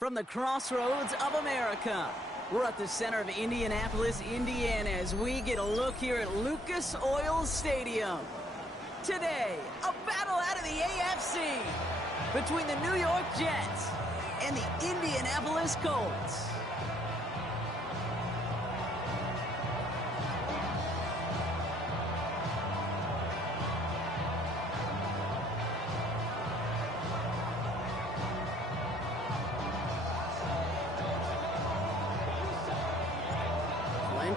From the crossroads of America, we're at the center of Indianapolis, Indiana, as we get a look here at Lucas Oil Stadium. Today, a battle out of the AFC between the New York Jets and the Indianapolis Colts.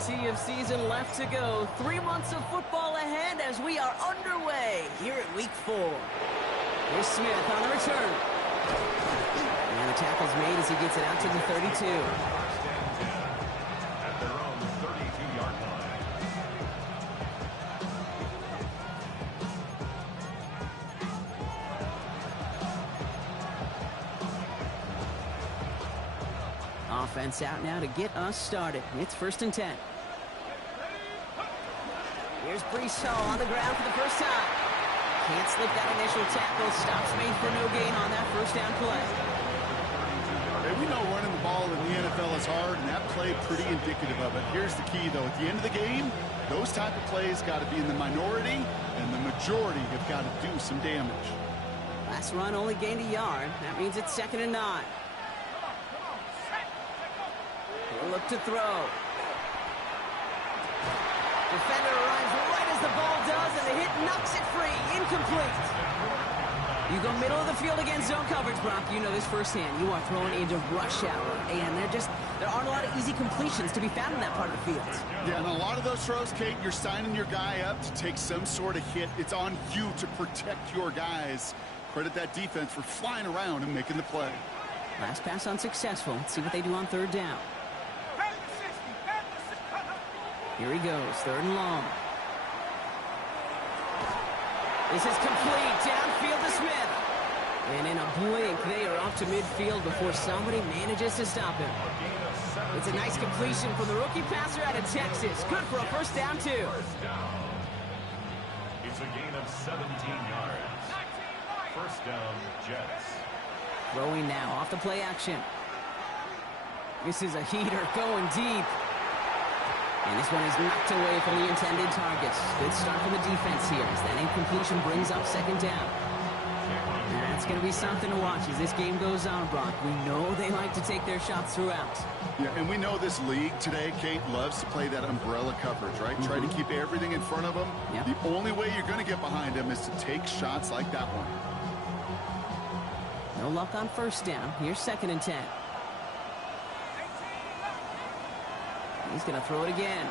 Plenty of season left to go. 3 months of football ahead as we are underway here at Week 4. Here's Smith on the return. And the tackle's made as he gets it out to the 32. At their own 32-yard line. Offense out now to get us started. It's 1st and 10. Here's Breece Hall on the ground for the first time. Can't slip that initial tackle. Stops made for no gain on that first down play. Hey, we know running the ball in the NFL is hard, and that play pretty indicative of it. Here's the key, though. At the end of the game, those type of plays got to be in the minority, and the majority have got to do some damage. Last run only gained a yard. That means it's 2nd and 9. He'll look to throw. Defender arrives right as the ball does, and the hit knocks it free. Incomplete. You go middle of the field against zone coverage, Brock. You know this firsthand. You are thrown into rush hour, and there aren't a lot of easy completions to be found in that part of the field. Yeah, and a lot of those throws, Kate, you're signing your guy up to take some sort of hit. It's on you to protect your guys. Credit that defense for flying around and making the play. Last pass unsuccessful. Let's see what they do on 3rd down. Here he goes, 3rd and long. This is complete, downfield to Smith. And in a blink, they are off to midfield before somebody manages to stop him. It's a nice completion from the rookie passer out of Texas. Good for a 1st down, too. It's a gain of 17 yards. 1st down, Jets. Throwing now off the play action. This is a heater going deep. And this one is knocked away from the intended targets. Good start from the defense here as that incompletion brings up 2nd down. That's going to be something to watch as this game goes on, Brock. We know they like to take their shots throughout. Yeah, and we know this league today, Kate, loves to play that umbrella coverage, right? Try to keep everything in front of them. Yep. The only way you're going to get behind them is to take shots like that one. No luck on 1st down. Here's 2nd and 10. He's going to throw it again.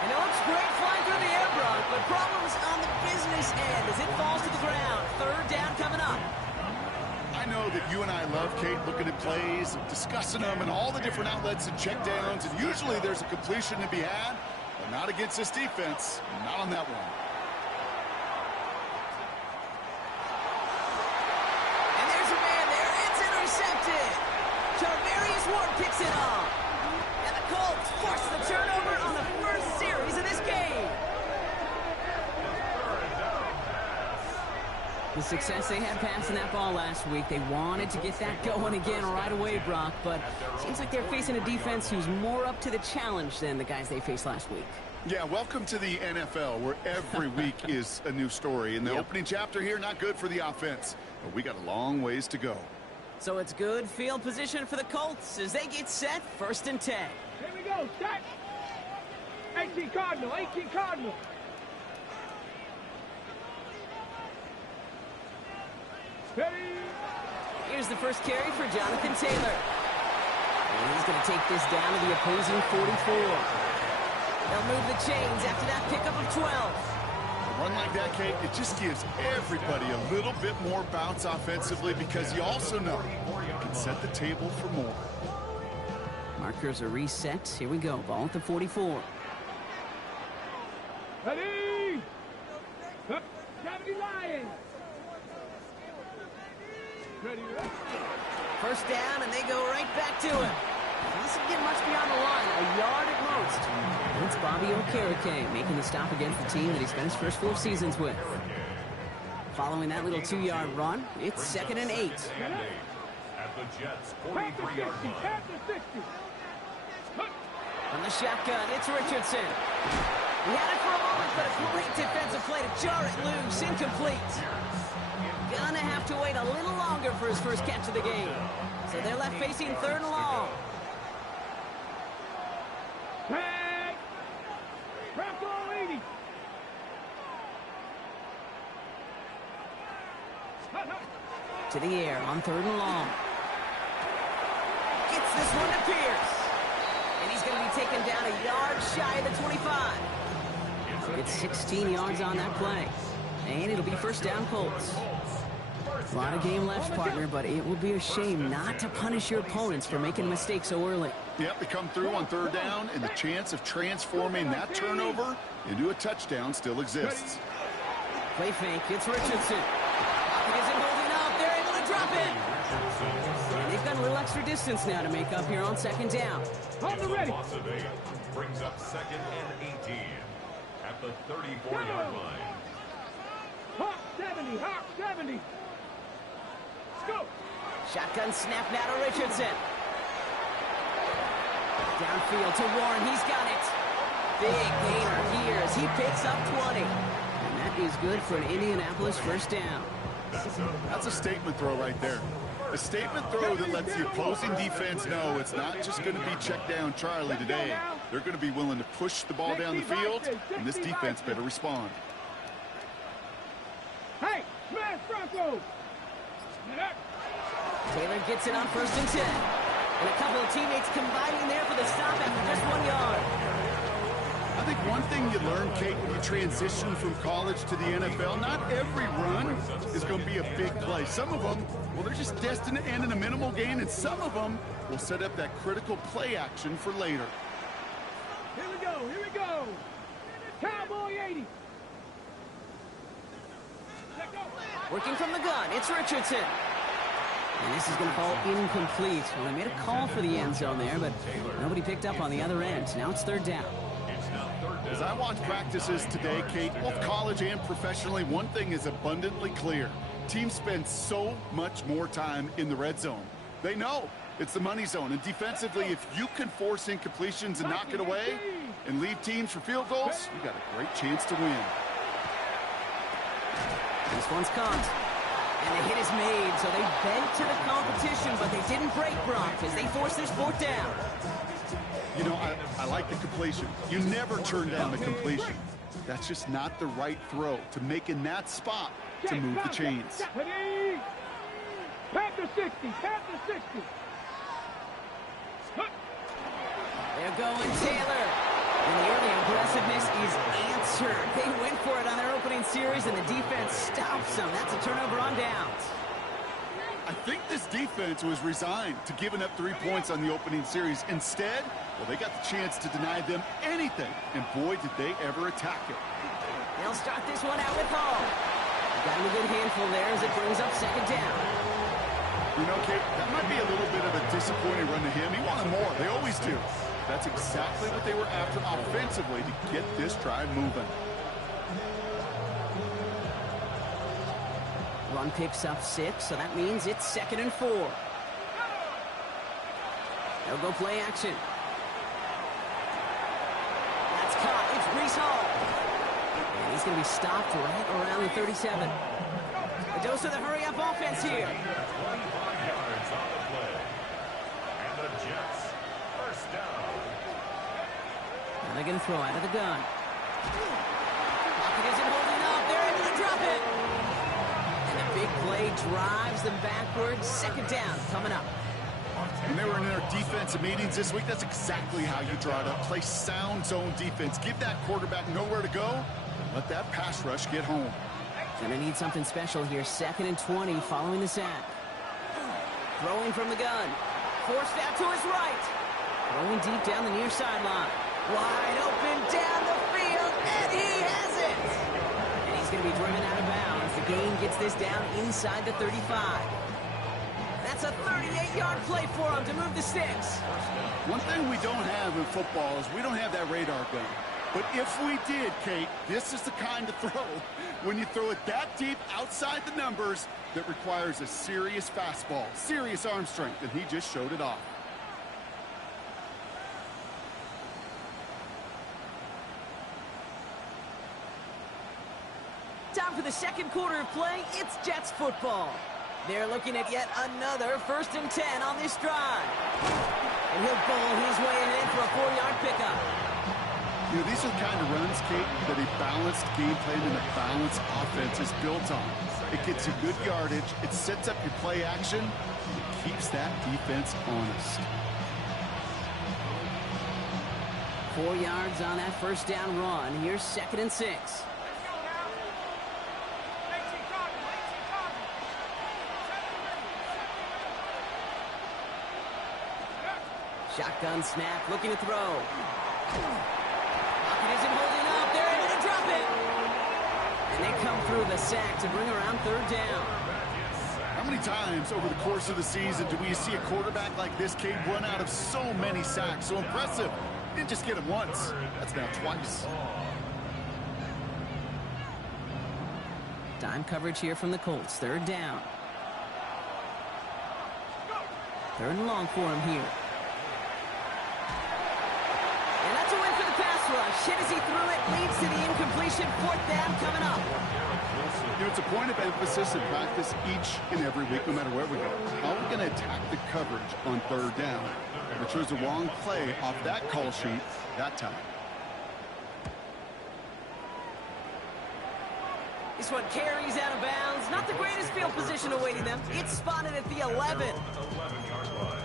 And it looks great flying through the air, Brock, but problems on the business end as it falls to the ground. 3rd down coming up. I know that you and I love, Kate, looking at plays, discussing them, and all the different outlets and checkdowns, and usually there's a completion to be had, but not against this defense, not on that one. And there's a man there. It's intercepted. Charvarius Ward picks it up. And the Colts force the turnover on the 1st series of this game. The success they had passing that ball last week, they wanted to get that going again right away, Brock, but seems like they're facing a defense who's more up to the challenge than the guys they faced last week. Yeah, welcome to the NFL, where every week is a new story. And the opening chapter here, not good for the offense, but we got a long ways to go. So it's good field position for the Colts as they get set, 1st and 10. Here we go, set. 18 Cardinal, 18 Cardinal. Ready. Here's the first carry for Jonathan Taylor. And he's going to take this down to the opposing 44. They'll move the chains after that pickup of 12. A run like that, Kate, it just gives everybody a little bit more bounce offensively because you also know you can set the table for more. Markers are reset. Here we go. Ball at the 44. Ready. 70 Lions. Ready. 1st down, and they go right back to it. Doesn't get much beyond the line, a yard at most. It's Bobby Okereke making the stop against the team that he spent his first 4 seasons with. Following that little 2-yard run, it's 2nd and 8. At the Jets' Pass to 60. 43-yard line. Pass to 60. From the shotgun, it's Richardson. He had it for a moment, but a great defensive play to jar it loose. Incomplete. Gonna have to wait a little longer for his first catch of the game. So they're left facing 3rd and long. Tag. Bronco 80. To the air on 3rd and long. Gets this one to Pierce. And he's going to be taken down a yard shy of the 25. It's 16 yards on that play. And it'll be 1st down Colts. A lot of game left, partner, but it will be a shame not to punish your opponents for making a mistake so early. Yep, they come through on 3rd down, and the chance of transforming that turnover into a touchdown still exists. Play fake, it's Richardson. Pocket isn't holding up, they're able to drop it. And they've got a little extra distance now to make up here on 2nd down. On the ready. Loss of 8 brings up 2nd and 18 at the 34-yard line. Hawk 70. Hawk 70. Let's go. Shotgun snap now to Richardson. Downfield to Warren, he's got it. Big gainer here as he picks up 20. And that is good for an Indianapolis 1st down. That's a statement throw right there. A statement throw that lets the opposing defense know it's not just going to be check down Charlie today. They're going to be willing to push the ball down the field, and this defense better respond. Hey, smash Bronco. Taylor gets it on 1st and 10. And a couple of teammates combining there for the stop after just 1 yard. I think one thing you learn, Kate, when you transition from college to the NFL, not every run is going to be a big play. Some of them, well, they're just destined to end in a minimal gain, and some of them will set up that critical play action for later. Here we go. Here we go. Cowboy 80. Let go. Working from the gun, it's Richardson. And this is going to fall incomplete. Well, they made a call for the end zone there, but nobody picked up on the other end. Now it's 3rd down. As I watch practices today, Kate, both college and professionally, one thing is abundantly clear. Teams spend so much more time in the red zone. They know it's the money zone. And defensively, if you can force incompletions and knock it away and leave teams for field goals, you got a great chance to win. This one's caught. And the hit is made, so they bent to the competition, but they didn't break Brock as they force this 4th down. You know, I like the completion. You never turn down the completion. That's just not the right throw to make in that spot to move the chains. Pass to 60. Pass to 60. They're going Taylor. And the early aggressiveness is answered. They went for it on their opening series, and the defense stops them. That's a turnover on downs. I think this defense was resigned to giving up 3 points on the opening series. Instead, well, they got the chance to deny them anything, and boy, did they ever attack it. They'll start this one out with Hall. Got him a good handful there as it brings up 2nd down. You know, Kate, that might be a little bit of a disappointing run to him. He wanted more. They always do. That's exactly what they were after offensively to get this drive moving. Run picks up 6, so that means it's 2nd and 4. They'll go play action. That's caught. It's Breece Hall. And he's going to be stopped right around the 37. A dose of the hurry-up offense here. 25 yards on the play. And the Jets, 1st down. Now they're going to throw out of the gun. Pocket isn't holding up. They're able to drop it. And the big play drives them backwards. 2nd down coming up. When they were in their defensive meetings this week, that's exactly how you draw it up. Play sound zone defense. Give that quarterback nowhere to go. Let that pass rush get home. And they need something special here. 2nd and 20 following the sack. Throwing from the gun. Forced out to his right. Throwing deep down the near sideline. Wide open down the field, and he has it! And he's going to be driven out of bounds. The gain gets this down inside the 35. That's a 38-yard play for him to move the sticks. One thing we don't have in football is we don't have that radar gun. But if we did, Kate, this is the kind of throw, when you throw it that deep outside the numbers, that requires a serious fastball, serious arm strength, and he just showed it off. Time for the second quarter of play. It's Jets football. They're looking at yet another 1st and 10 on this drive. And he'll bowl his way ahead for a 4-yard pickup. You know, these are the kind of runs, Kate, that a balanced game plan and a balanced offense is built on. It gets you good yardage, it sets up your play action, it keeps that defense honest. 4 yards on that 1st down run. Here's 2nd and 6. Shotgun snap, looking to throw. Pocket isn't holding up. They're able to drop it. And they come through the sack to bring around 3rd down. How many times over the course of the season do we see a quarterback like this, Kate, run out of so many sacks? So impressive. He didn't just get him once. That's now twice. Dime coverage here from the Colts. 3rd down. 3rd and long for him here. And that's a win for the pass rush. Hit as he threw it, leads to the incompletion. 4th down coming up. You know, it's a point of emphasis in practice each and every week, no matter where we go. How are we going to attack the coverage on 3rd down? Which was the wrong play off that call sheet that time. This one carries out of bounds. Not the greatest field position awaiting them. It's spotted at the 11. 11-yard line.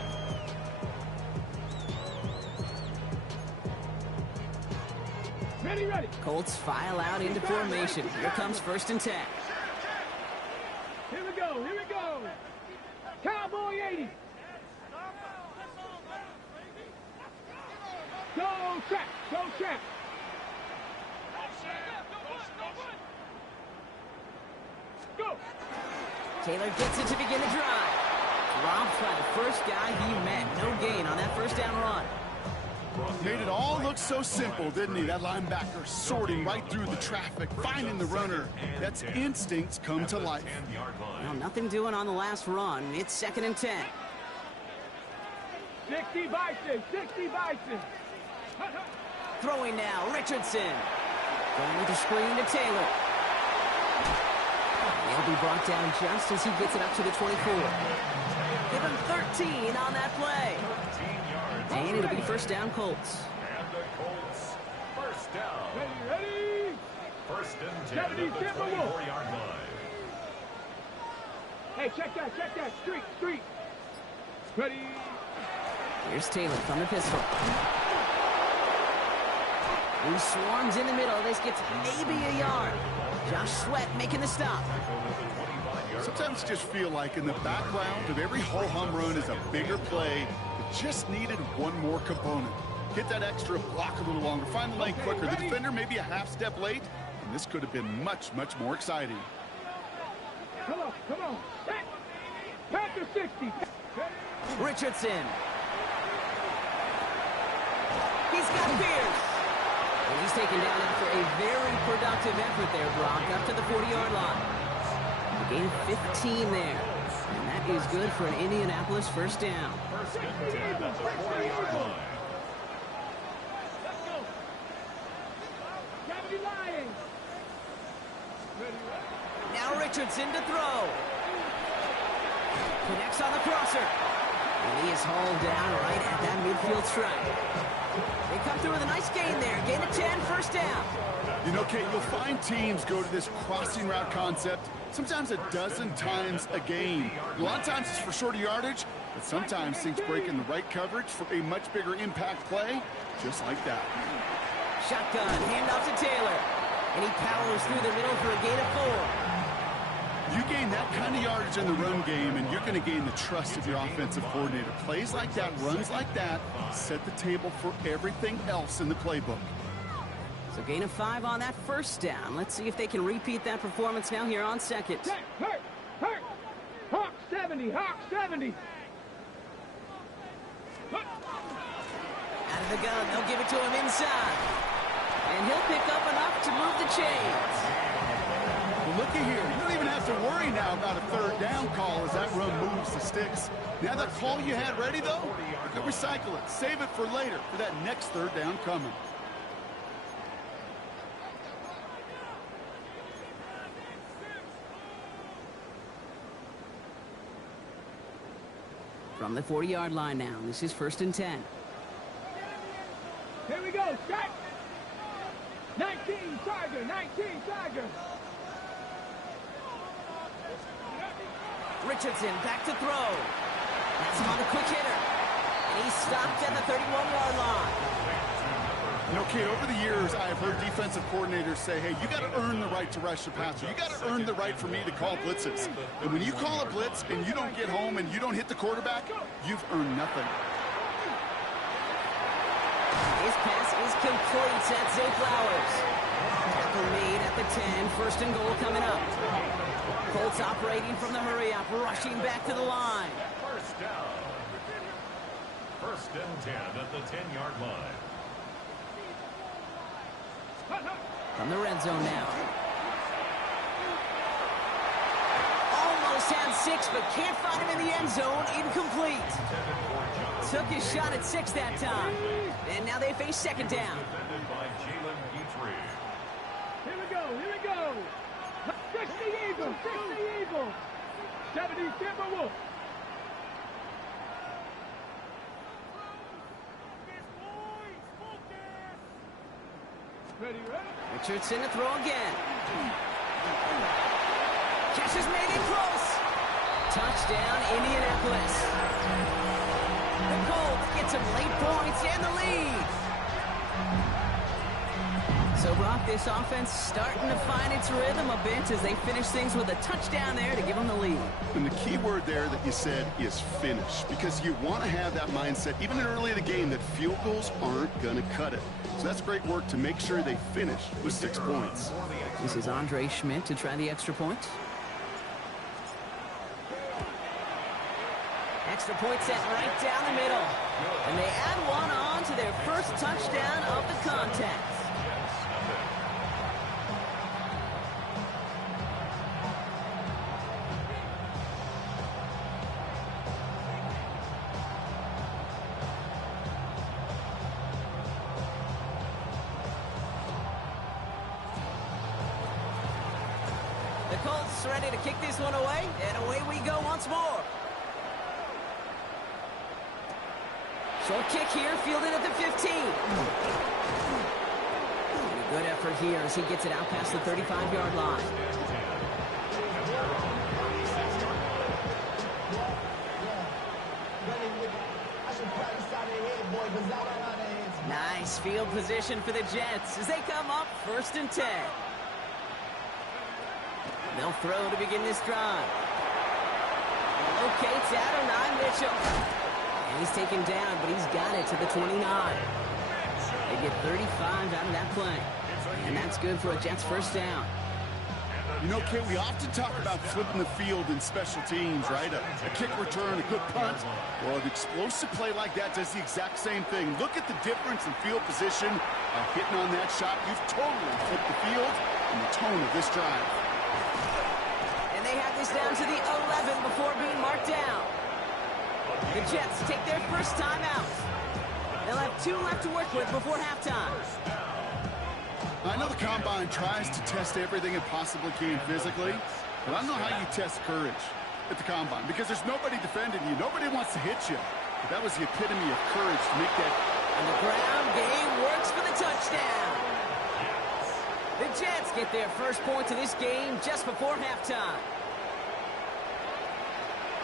Ready, ready. Colts file out into formation. Here comes 1st and 10. Here we go, here we go. Cowboy 80. Go check, go check. Go. Taylor gets it to begin the drive. Dropped by the first guy he met. No gain on that 1st down run. Made it all look so simple, didn't he? That linebacker sorting right through the traffic, finding the runner. That's instincts come to life. Well, nothing doing on the last run. It's 2nd and 10. 60 Bison, 60 Bison. Throwing now, Richardson. Going with the screen to Taylor. He'll be brought down just as he gets it up to the 24. Give him 13 on that play. And it'll be 1st down Colts. And the Colts, 1st down. Ready, ready. 1st and 10 at the 24-yard line. Hey, check that. Street. Ready. Here's Taylor from the pistol. He swarms in the middle. This gets maybe a yard. Josh Sweat making the stop. Sometimes just feel like in the background of every ho-hum run is a bigger play that just needed one more component. Get that extra block a little longer, find the lane quicker. The defender maybe a half step late, and this could have been much more exciting. Come on. Panther 60. Richardson. He's got Pierce. And he's taken down after a very productive effort there, Brock, up to the 40-yard line. A gain of 15 there. And that is good for an Indianapolis 1st down. 1st and 10 at the 40-yard line. Let's go. Gravity lying. Now Richardson to throw. Connects on the crosser. And he is hauled down right at that midfield stripe. They come through with a nice gain there. Gain of 10, 1st down. You know, Kate, you'll find teams go to this crossing route concept sometimes a dozen times a game. A lot of times it's for shorter yardage, but sometimes things break in the right coverage for a much bigger impact play, just like that. Shotgun, handoff to Taylor. And he powers through the middle for a gain of 4. You gain that kind of yardage in the run game, and you're going to gain the trust of your offensive coordinator. Plays like that, runs like that, set the table for everything else in the playbook. So gain of 5 on that 1st down. Let's see if they can repeat that performance now here on 2nd. Hurt. Hawk 70. Out of the gun, they'll give it to him inside. And he'll pick up enough to move the chains. Well, looky here. You don't even have to worry now about a third down call as that run moves the sticks. Now that call you had ready, though, you can recycle it. Save it for later for that next third down coming. From the 40-yard line now. This is 1st and 10. Here we go. Strike. 19 Tiger. 19 Tiger. Richardson back to throw. That's him on the quick hitter. And he's stopped at the 31-yard line. You know, Kate, over the years, I have heard defensive coordinators say, hey, you got to earn the right to rush the passer. You got to earn the right for me to call blitzes. And when you call a blitz and you don't get home and you don't hit the quarterback, you've earned nothing. His pass is complete. That's Zay Flowers. Tackle made at the 10. 1st and goal coming up. Colts operating from the hurry-up, rushing back to the line. First down. 1st and 10 at the 10-yard line. From the red zone now. Almost had 6, but can't find him in the end zone. Incomplete. Took his shot at 6 that time. And now they face 2nd down. Defended by Jalen Petrie. Here we go. Here we go. 60 Eagles. 60 Eagles. 70 Timberwolves. Ready, ready? Richardson to throw again. Catch is made in close. Touchdown, Indianapolis. The Colts get some late points and the lead. So, Brock, this offense starting to find its rhythm a bit as they finish things with a touchdown there to give them the lead. And the key word there that you said is finish, because you want to have that mindset, even early in the game, that field goals aren't going to cut it. So that's great work to make sure they finish with 6 points. This is Andre Schmidt to try the extra point. Extra point set right down the middle. And they add one on to their first touchdown of the contest. The Colts ready to kick this one away, and away we go once more. Short kick here, fielded at the 15. And a good effort here as he gets it out past the 35-yard line. Nice field position for the Jets as they come up 1st and 10. They'll throw to begin this drive. Locates Adonai Mitchell. And he's taken down, but he's got it to the 29. They get 35 out of that play. And that's good for a Jets 1st down. You know, Kate, we often talk about flipping the field in special teams, right? A kick return, a good punt. Well, an explosive play like that does the exact same thing. Look at the difference in field position. Hitting on that shot, you've totally flipped the field and the tone of this drive. And they have this down to the 11 before being marked down. The Jets take their first timeout. They'll have 2 left to work with before halftime. I know the Combine tries to test everything it possibly can physically, but I don't know how you test courage at the Combine, because there's nobody defending you. Nobody wants to hit you. But that was the epitome of courage to make that. And the ground game works for the touchdown. The Jets get their first points of this game just before halftime.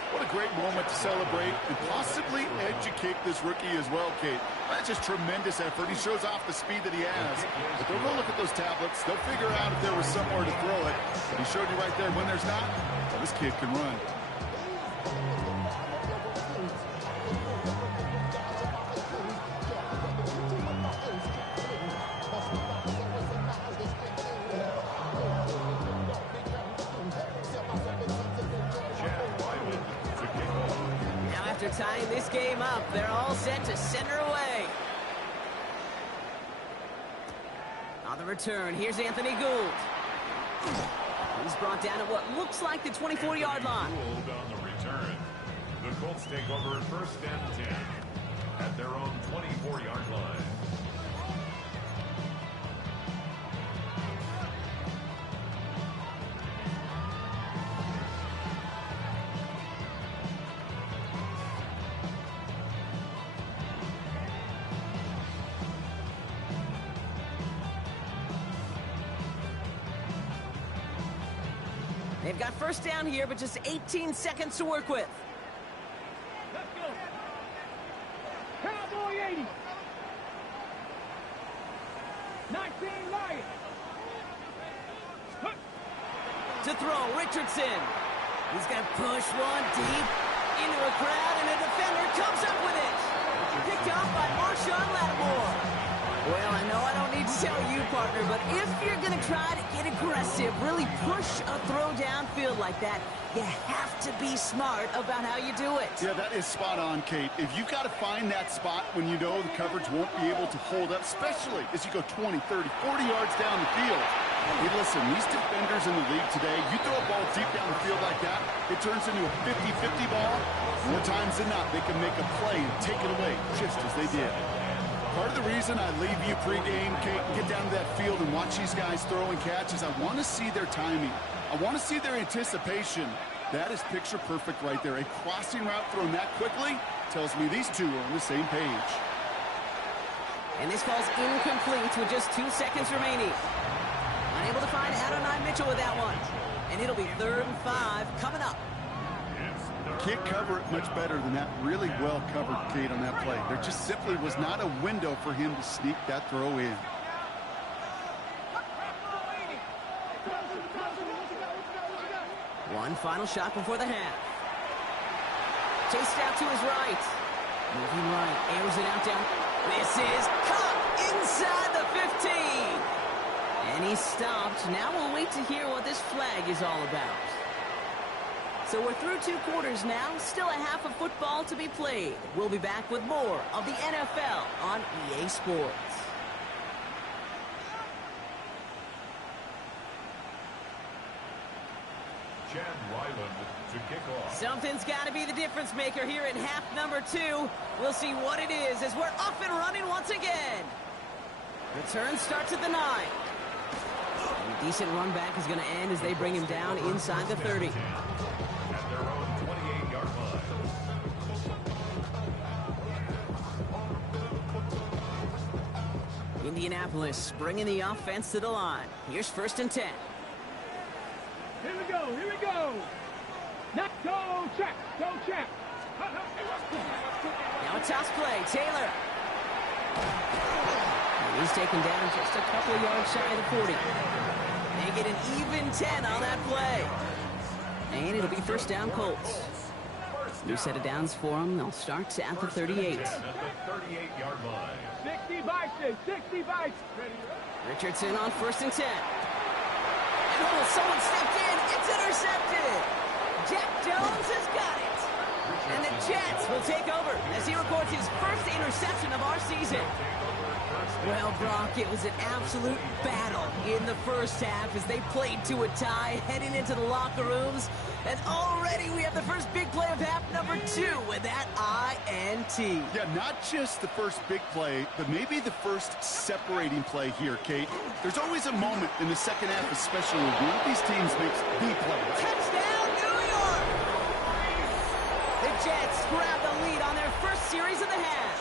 What a great moment to celebrate and possibly educate this rookie as well, Kate. That's just tremendous effort. He shows off the speed that he has. But they'll go look at those tablets. They'll figure out if there was somewhere to throw it. But he showed you right there when there's not. Well, this kid can run. After tying this game up, they're all set to send her away. On the return, here's Anthony Gould. He's brought down at what looks like the 24-yard line. Gould on the return. The Colts take over at 1st and 10 at their own 24-yard line. They've got first down here, but just 18 seconds to work with. Let's go. Cowboy 80. 19 Lions. To throw, Richardson. He's going to push one deep into a crowd, and a defender comes up with it. Picked off by Marshawn Lattimore. Well, I know I don't need to tell you, partner, but if you're going to try to get aggressive, really push a throw downfield like that, you have to be smart about how you do it. Yeah, that is spot on, Kate. If you've got to find that spot when you know the coverage won't be able to hold up, especially as you go 20, 30, 40 yards down the field. Hey, listen, these defenders in the league today, you throw a ball deep down the field like that, it turns into a 50-50 ball. More times than not, they can make a play and take it away, just as they did. Part of the reason I leave you pregame, Kate, and get down to that field and watch these guys throw and catch is I want to see their timing. I want to see their anticipation. That is picture perfect right there. A crossing route thrown that quickly tells me these two are on the same page. And this ball's incomplete with just 2 seconds remaining. Unable to find Adonai Mitchell with that one. And it'll be 3rd and 5 coming up. Can't cover it much better than that. Really well covered, Kate, on that play. There just simply was not a window for him to sneak that throw in. One final shot before the half. Chased out to his right. Moving right, airs it out down. This is caught inside the 15. And he stopped. Now we'll wait to hear what this flag is all about. So we're through 2 quarters now, still a half of football to be played. We'll be back with more of the NFL on EA Sports. Chad Ryland to kick off. Something's got to be the difference maker here in half number 2. We'll see what it is as we're up and running once again. Return starts at the 9. A decent run back is going to end as they bring him down inside the 30. At their own 28-yard line. Indianapolis bringing the offense to the line. Here's 1st and 10. Here we go, here we go. Now go check, go check. Now a toss play, Taylor. And he's taken down just a couple of yards shy of the 40. They get an even 10 on that play. And it'll be 1st down Colts. New set of downs for them. They'll start at the 38. At the 38-yard line. 60 Bison, 60 Bison. Richardson on 1st and 10. And oh, someone stepped in. It's intercepted. Jack Jones has got it. And the Jets will take over as he records his first interception of our season. Well, Brock, it was an absolute battle in the first half as they played to a tie heading into the locker rooms. And already we have the first big play of half number 2 with that INT. Yeah, not just the first big play, but maybe the first separating play here, Kate. There's always a moment in the second half, especially when one of these teams makes the play. Touchdown, New York! The Jets grab the lead on their first series of the half.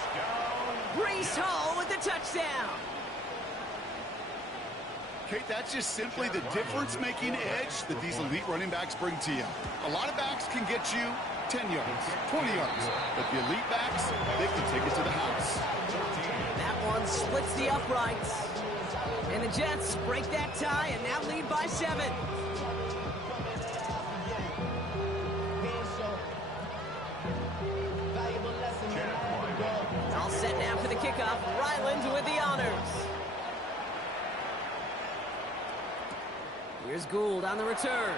Breece Hall with the touchdown. Kate, that's just simply the difference-making edge that these elite running backs bring to you. A lot of backs can get you 10 yards, 20 yards, but the elite backs, they can take it to the house. That one splits the uprights. And the Jets break that tie and now lead by 7. All set now for the kickoff. Ryland with the honors. Here's Gould on the return.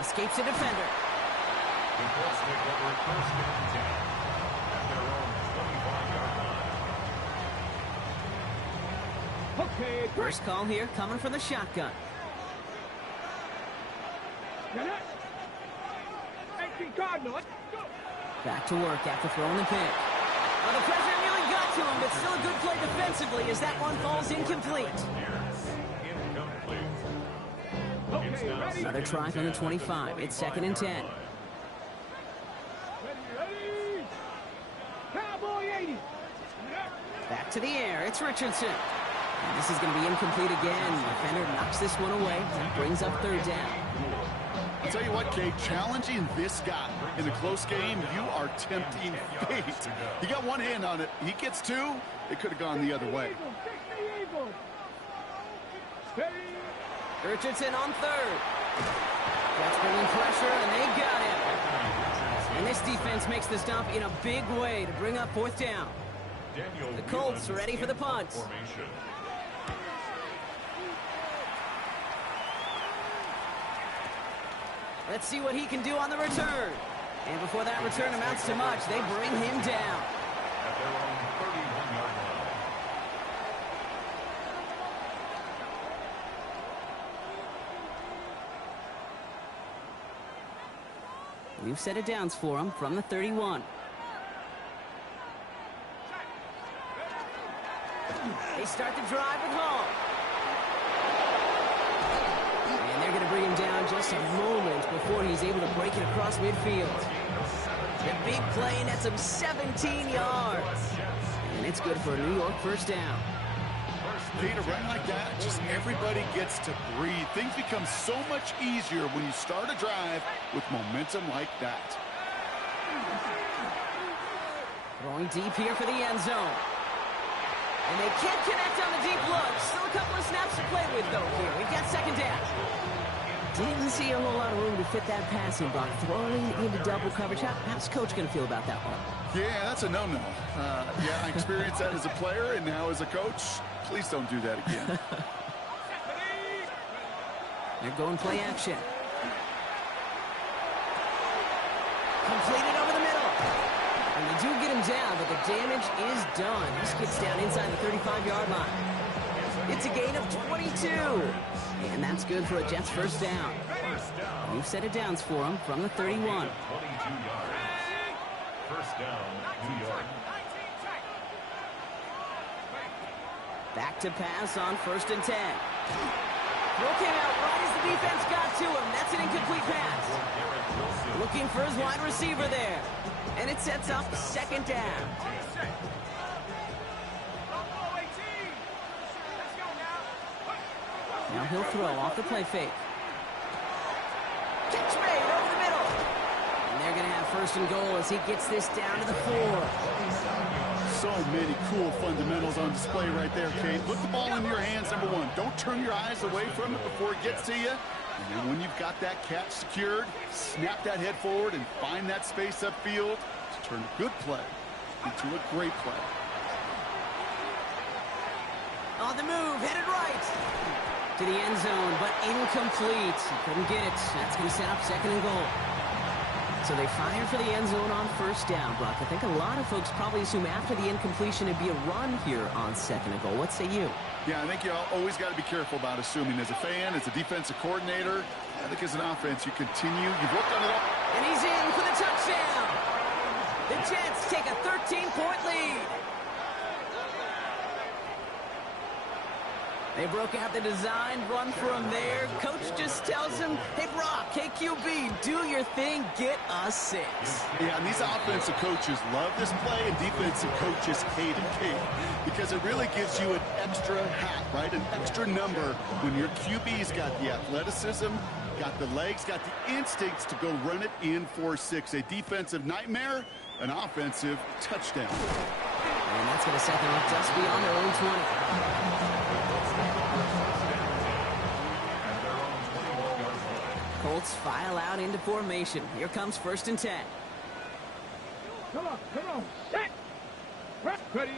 Escapes a defender. The Colts take over at 1st and 10 at their own 25-yard line. Okay, First call here coming from the shotgun. Get it. 18 Cardinals. Go. Back to work after throwing the pick. Well, the pressure nearly got to him, but still a good play defensively as that one falls incomplete. Okay, ready. Another try from the 25. It's 2nd and 10. Ready. Cowboy 80. Back to the air. It's Richardson. And this is going to be incomplete again. The defender knocks this one away. That brings up 3rd down. I'll tell you what, Kate, challenging this guy in a close game, you are tempting fate. He got one hand on it. He gets 2. It could have gone the other way. Steady. Richardson on 3rd. That's bringing pressure, and they got him. And this defense makes the stop in a big way to bring up 4th down. The Colts ready for the punt. Let's see what he can do on the return. And before that return amounts to much, they bring him down. At their own 31-yard line. We've set it downs for him from the 31. They start the drive with Hall. And they're going to bring him down just a moment before he's able to break it across midfield. The big play nets him 17 yards. And it's good for a New York 1st down. Kate, a run like that, just everybody gets to breathe. Things become so much easier when you start a drive with momentum like that. Throwing deep here for the end zone. And they can't connect on the deep look. Still a couple of snaps to play with, though, here. We've got 2nd down. Didn't see a whole lot of room to fit that passing block. Throwing into double coverage. How's Coach going to feel about that one? Yeah, that's a no-no. Yeah, I experienced that as a player and now as a coach. Please don't do that again. They're going play action. Completed over the middle. And they do get him down, but the damage is done. This gets down inside the 35-yard line. It's a gain of 22. And that's good for a Jets 1st down. We've set it downs for him from the 31. 22 yards. 1st down, New York. Back to pass on 1st and 10. Throw came out right as the defense got to him. That's an incomplete pass. Looking for his wide receiver there. And it sets up 2nd down. Now he'll throw off the play fake. Catch made over the middle. And they're going to have 1st and goal as he gets this down to the 4. So many cool fundamentals on display right there, Kate. Put the ball in your hands, number 1. Don't turn your eyes away from it before it gets to you. And then when you've got that catch secured, snap that head forward and find that space upfield to turn a good play into a great play. On the move, headed right to the end zone, but incomplete. He couldn't get it. That's going to set up 2nd and goal. So they fire for the end zone on 1st down, Buck. I think a lot of folks probably assume after the incompletion it'd be a run here on 2nd and goal. What say you? Yeah, I think you always got to be careful about assuming. As a fan, as a defensive coordinator, I think as an offense, you continue. You've worked on it all. And he's in for the touchdown. The Jets take a 13-point lead. They broke out the design run for him there. Coach just tells him, hey, Brock, KQB, do your thing, get a 6. Yeah, and these offensive coaches love this play, and defensive coaches hate it, Kate, because it really gives you an extra hat, right? An extra number when your QB's got the athleticism, got the legs, got the instincts to go run it in for 6. A defensive nightmare, an offensive touchdown. And that's going to set them up just beyond their own 20. Colts file out into formation. Here comes 1st and 10. Come on. Set. Ready.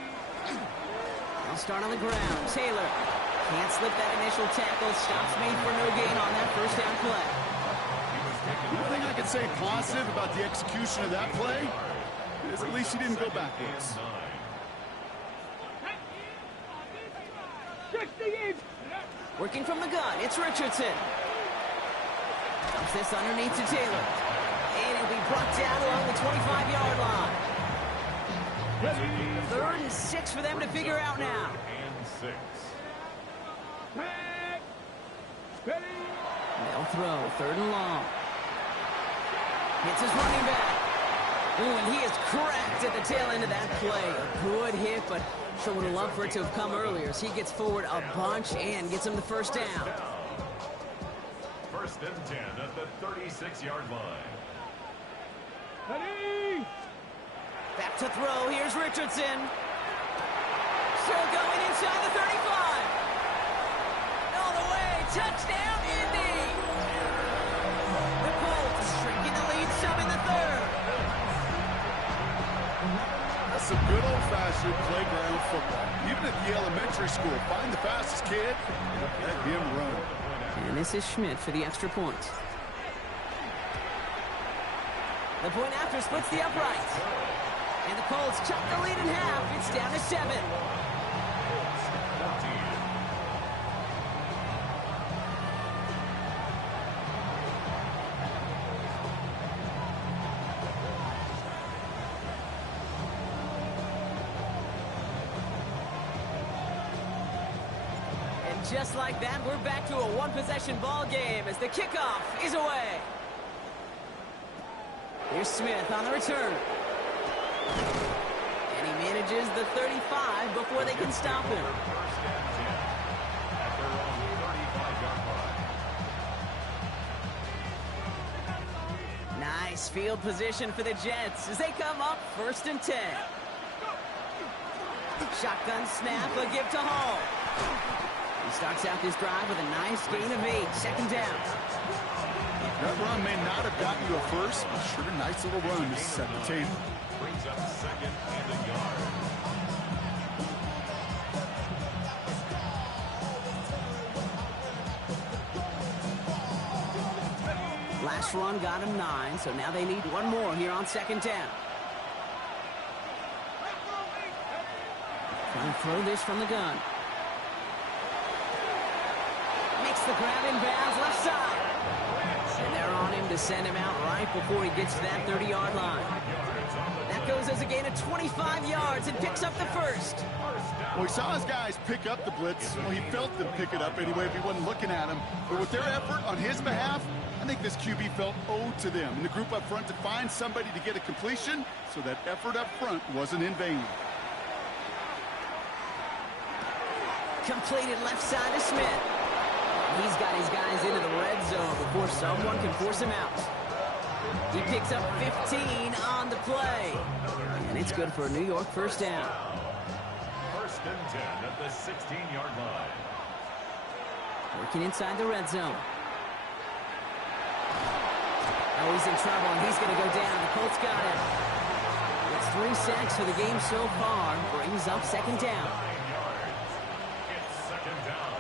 They'll start on the ground. Taylor can't slip that initial tackle. Stops made for no gain on that 1st down play. One thing I can say positive about the execution of that play is at least he didn't go backwards. Working from the gun, it's Richardson. Dumps this underneath to Taylor. And he'll be brought down along the 25-yard line. 3rd and 6 for them to figure out now. And 6. They'll throw, 3rd and long. Hits his running back. Ooh, and he is cracked at the tail end of that play. A good hit, but sure would have loved for it to have come earlier as he gets forward a bunch and gets him the first down. 1st and 10 at the 36-yard line. Back to throw. Here's Richardson. Still going inside the 35. All the way. Touchdown, Indy. The Colts shrinking the lead some in the 3rd. That's some good old-fashioned playground football. Even at the elementary school, find the fastest kid and let him run. And this is Schmidt for the extra point. The point after splits the uprights. And the Colts chop the lead in half. It's down to 7. And just like that, we're back to a one-possession ball game as the kickoff is away. Here's Smith on the return. And he manages the 35 before they can stop him. 1st and 10 at their own 35-yard line. Nice field position for the Jets as they come up 1st and 10. Shotgun snap, a give to Hall. He starts out this drive with a nice gain of 8. 2nd down. That run may not have gotten you a first, but sure, nice little run to set the table. Brings up 2nd and a yard. Last run got him 9, so now they need one more here on 2nd down. Trying to throw this from the gun. Makes the grab in bounds left side. And they're on him to send him out right before he gets to that 30-yard line. That goes as a gain of 25 yards and picks up the first. Well, he saw his guys pick up the blitz. Well, he felt them pick it up anyway if he wasn't looking at him. But with their effort on his behalf, I think this QB felt owed to them and the group up front to find somebody to get a completion, so that effort up front wasn't in vain. Completed left side to Smith. He's got his guys into the red zone before someone can force him out. He picks up 15 on the play. And it's good for a New York first down. 1st and 10 at the 16-yard line. Working inside the red zone. Oh, he's in trouble, and he's going to go down. The Colts got him. It's 3 sacks for the game so far. Brings up 2nd down. 9 yards. It's 2nd down.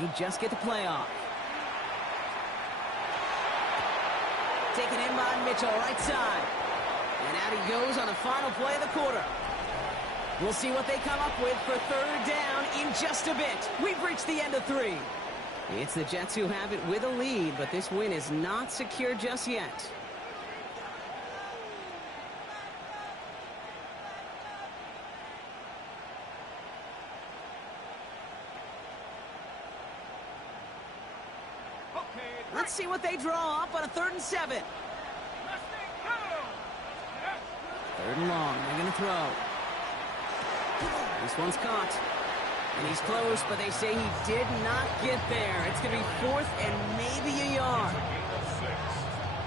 And they just get the play off. Taken in by Mitchell, right side. And out he goes on the final play of the quarter. We'll see what they come up with for 3rd down in just a bit. We've reached the end of 3. It's the Jets who have it with a lead, but this win is not secure just yet. Let's see what they draw up on a 3rd and 7. 3rd and long. They're going to throw. This one's caught. And he's close, but they say he did not get there. It's going to be 4th and maybe a yard.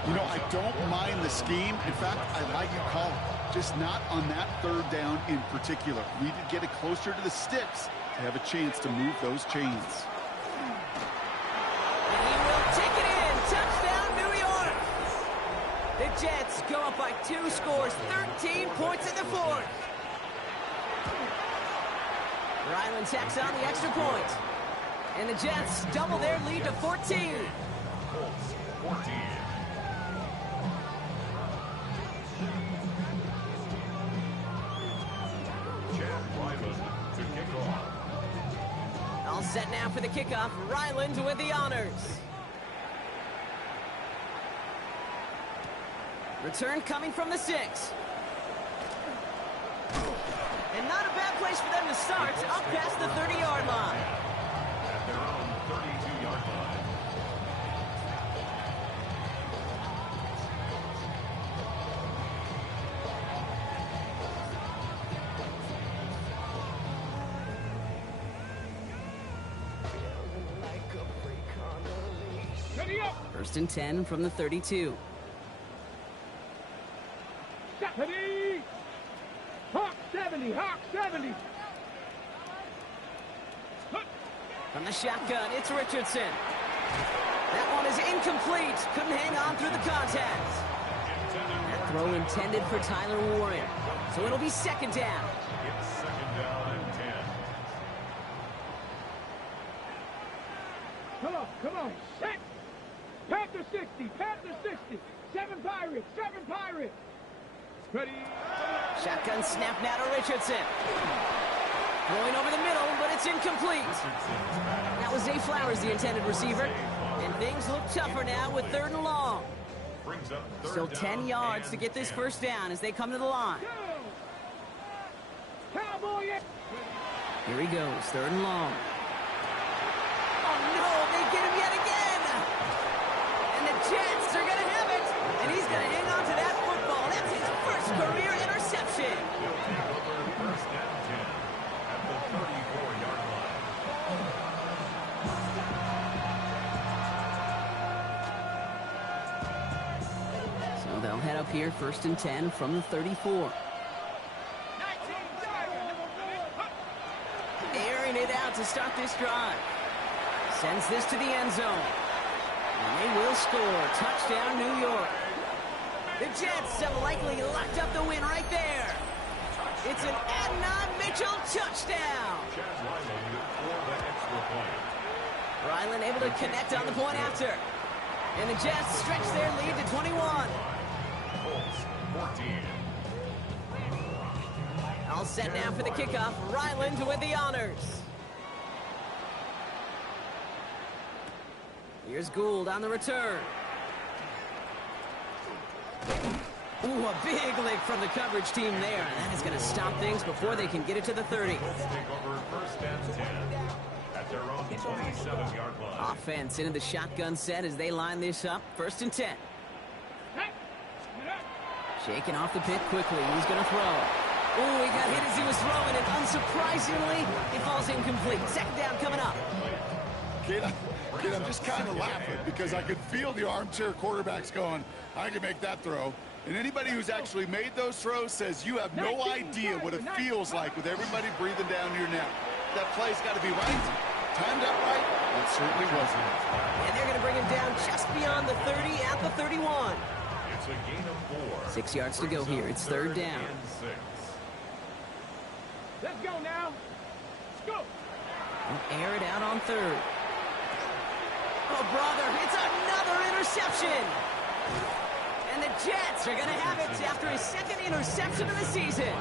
You know, I don't mind the scheme. In fact, I like your call. Just not on that 3rd down in particular. We need to get it closer to the sticks to have a chance to move those chains. And he will take it in. Touchdown, New York. The Jets go up by 2 scores, 13 points in the 4th. Ryland tacks on the extra point. And the Jets double their lead to 14. Colts 14. set now for the kickoff. Ryland with the honors. Return coming from the 6. And not a bad place for them to start, up past the 30-yard line. At their own 32-yard line. Ready up. 1st and 10 from the 32. Ready. Hawk 70. Hawk 70. From the shotgun, it's Richardson. That one is incomplete. Couldn't hang on through the contact. That throw intended for Tyler Warren. So it'll be 2nd down. It's 2nd down and 10. Come on. Set. Panther 60. Panther 60. 7 Pirates. 7 Pirates. Ready. Shotgun snap now to Richardson. Going over the middle, but it's incomplete. That was Zay Flowers, the intended receiver. And things look tougher now with 3rd and long. Brings up 3rd Still down 10 yards to and get this 10. 1st down as they come to the line. Go. Cowboy. Here he goes, 3rd and long. Oh no, they get him yet again! And the Jets are gonna have it! And he's gonna hang on to that football. That's his 1st career interception. He'll take over 1st and 10 at the 34-yard line. So they'll head up here, 1st and 10 from the 34. Airing it out to start this drive. Sends this to the end zone. And they will score. Touchdown, New York. The Jets have likely locked up the win right there. It's an Adnan Mitchell touchdown. Chad Ryland for the extra point. Ryland able to connect on the point after. And the Jets stretch their lead to 21. Colts 14. All set now for the kickoff. Ryland with the honors. Here's Gould on the return. Ooh, a big lick from the coverage team there. And that is going to stop things before they can get it to the 30. Colts take over 1st and 10 at their own 27-yard line. Offense into the shotgun set as they line this up. 1st and 10. Shaking off the pit quickly. He's going to throw. Ooh, he got hit as he was throwing it. Unsurprisingly, it falls incomplete. 2nd down coming up. Kid, I'm just kind of laughing because I could feel the armchair quarterbacks going, I can make that throw. And anybody who's actually made those throws says you have no idea what it feels like with everybody breathing down your neck. That play's got to be right, timed up right. It certainly wasn't. And they're going to bring him down just beyond the 30 at the 31. It's a gain of 4. 6 yards to go here. It's 3rd down. And 6. Let's go now. Let's go. Air it out on 3rd. Oh, brother, it's another interception. And the Jets are going to have it after his 2nd interception of the season.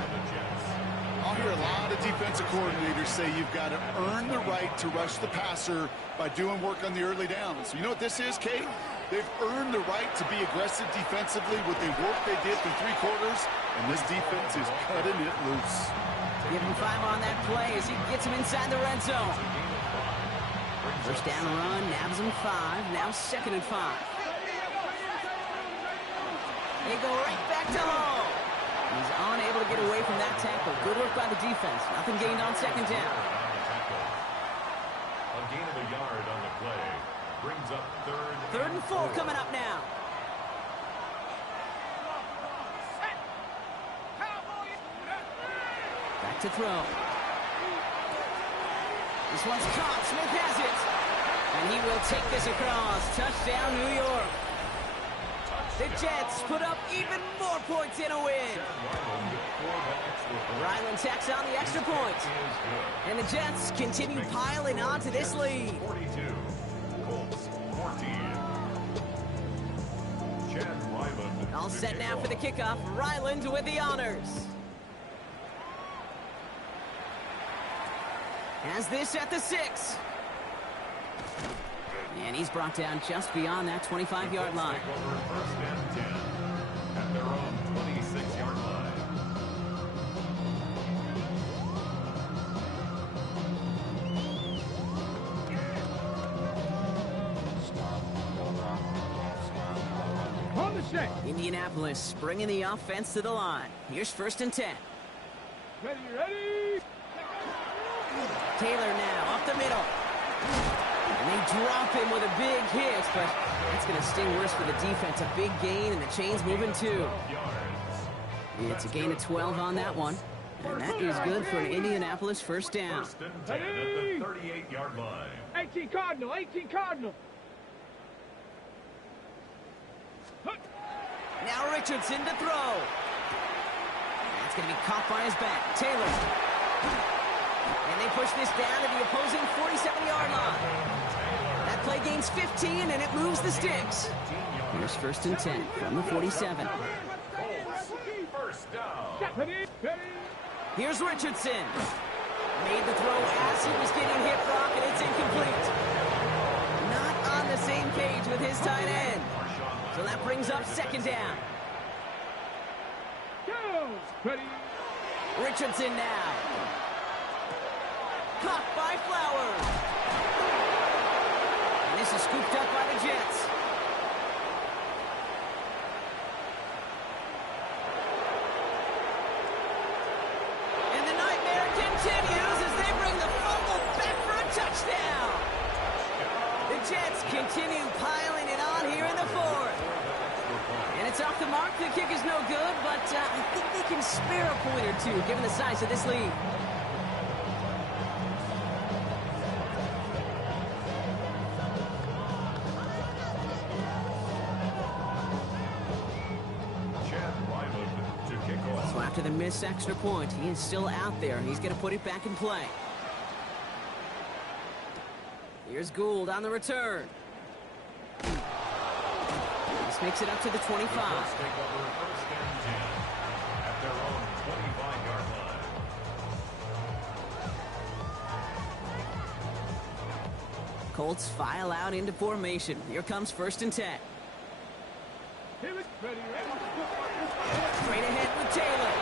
I'll hear a lot of defensive coordinators say you've got to earn the right to rush the passer by doing work on the early downs. You know what this is, Kate? They've earned the right to be aggressive defensively with the work they did through 3 quarters, and this defense is cutting it loose. Give him 5 on that play as he gets him inside the red zone. 1st down run, nabs him 5, now 2nd and 5. They go right back to home. He's unable to get away from that tackle. Good work by the defense. Nothing gained on 2nd down. A gain of a yard on the play. Brings up 3rd and 4 coming up now. Back to throw. This one's caught. Smith has it. And he will take this across. Touchdown, New York. The Jets put up even more points in a win. Ryland tacks on the extra point. And the Jets continue piling on to this lead. 42. Colts 14. Chad Ryland. All set now for the kickoff. Ryland with the honors. Has this at the 6. And he's brought down just beyond that 25-yard line. Take over first and 10 at their own 26-yard line. On the set. Indianapolis bringing the offense to the line. Here's first and 10. Ready, ready. Taylor now up the middle. And they drop him with a big hit, but that's going to sting worse for the defense. A big gain, and the chain's moving too. It's a gain of 12 on that one. And that is good for an Indianapolis first down. First and 10 at the 38-yard line. 18 Cardinal, 18 Cardinal. Now Richardson to throw. That's going to be caught by his back. Taylor. And they push this down to the opposing 47-yard line. That play gains 15, and it moves the sticks. Here's first and 10 from the 47. First down. Ready, ready. Here's Richardson. Made the throw as he was getting hit, Brock, and it's incomplete. Not on the same page with his tight end. So that brings up second down. Go. Ready. Richardson now. Caught by Flowers. And this is scooped up by the Jets. And the nightmare continues as they bring the fumble back for a touchdown. The Jets continue piling it on here in the fourth. And it's off the mark. The kick is no good, but I think they can spare a point or two given the size of this lead. So after the missed extra point, he is still out there, and he's going to put it back in play. Here's Gould on the return. This makes it up to the 25. Take over first and 10 at their own 25-yard line. Colts file out into formation. Here comes first and 10. Ready, ready. Straight ahead with Taylor.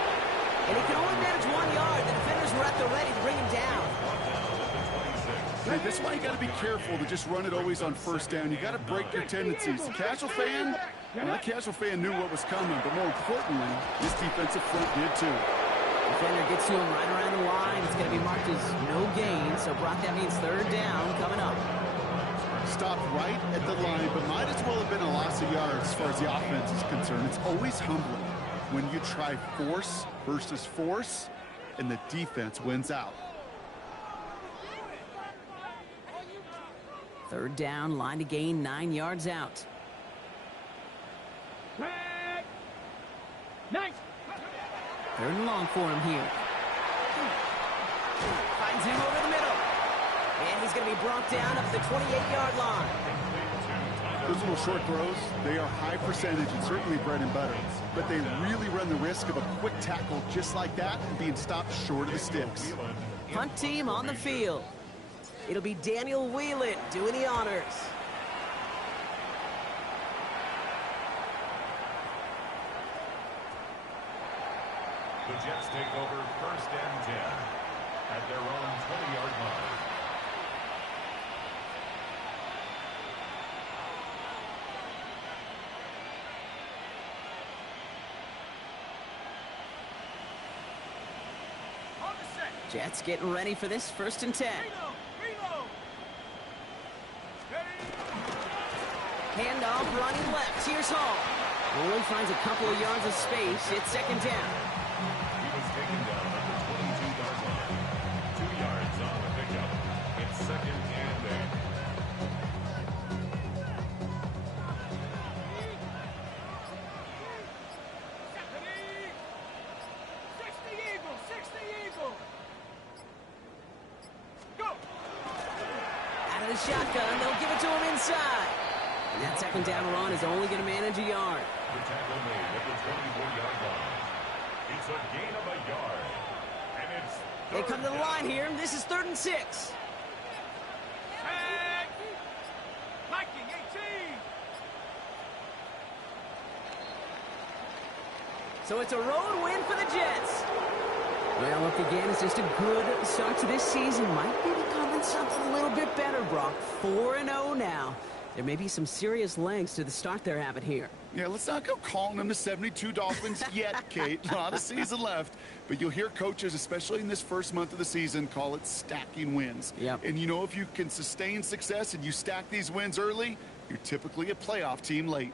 And he can only manage 1 yard. The defenders were at the ready to bring him down. Hey, this is why you got to be careful to just run it always on first down. You got to break your tendencies. The casual fan, well, that casual fan knew what was coming, but more importantly, this defensive front did too. Defender gets to him right around the line. It's going to be marked as no gain. So, Brock, that means third down coming up. Stopped right at the line, but might as well have been a loss of yards as far as the offense is concerned. It's always humbling when you try force versus force, and the defense wins out. Third down, line to gain 9 yards out. Nice. Third and long for him here. Finds him over the middle. And he's going to be brought down up the 28-yard line. Those little short throws, they are high percentage and certainly bread and butter. But they really run the risk of a quick tackle just like that and being stopped short of the sticks. Punt team on the field. It'll be Daniel Whelan doing the honors. The Jets take over first and 10 at their own 20-yard line. Jets getting ready for this first and 10. Handoff running left. Here's Hall. Only finds a couple of yards of space. It's second down. He was taken down at the 22-yard line. 2 yards on the pickup. It's second and 8. Out of the shotgun, they'll give it to him inside. And that second down run is only going to manage a yard. The tackle made at the 24-yard line. It's a gain of a yard. And it's They come to the line here. This is 3rd and 6. So it's a road win for the Jets. Well, look, again, it's just a good start to this season. Might be becoming something a little bit better, Brock. 4-0 now. There may be some serious legs to the start they're having here. Yeah, let's not go calling them the 72 Dolphins yet, Kate. A lot of season left. But you'll hear coaches, especially in this first month of the season, call it stacking wins. Yep. And you know, if you can sustain success and you stack these wins early, you're typically a playoff team late.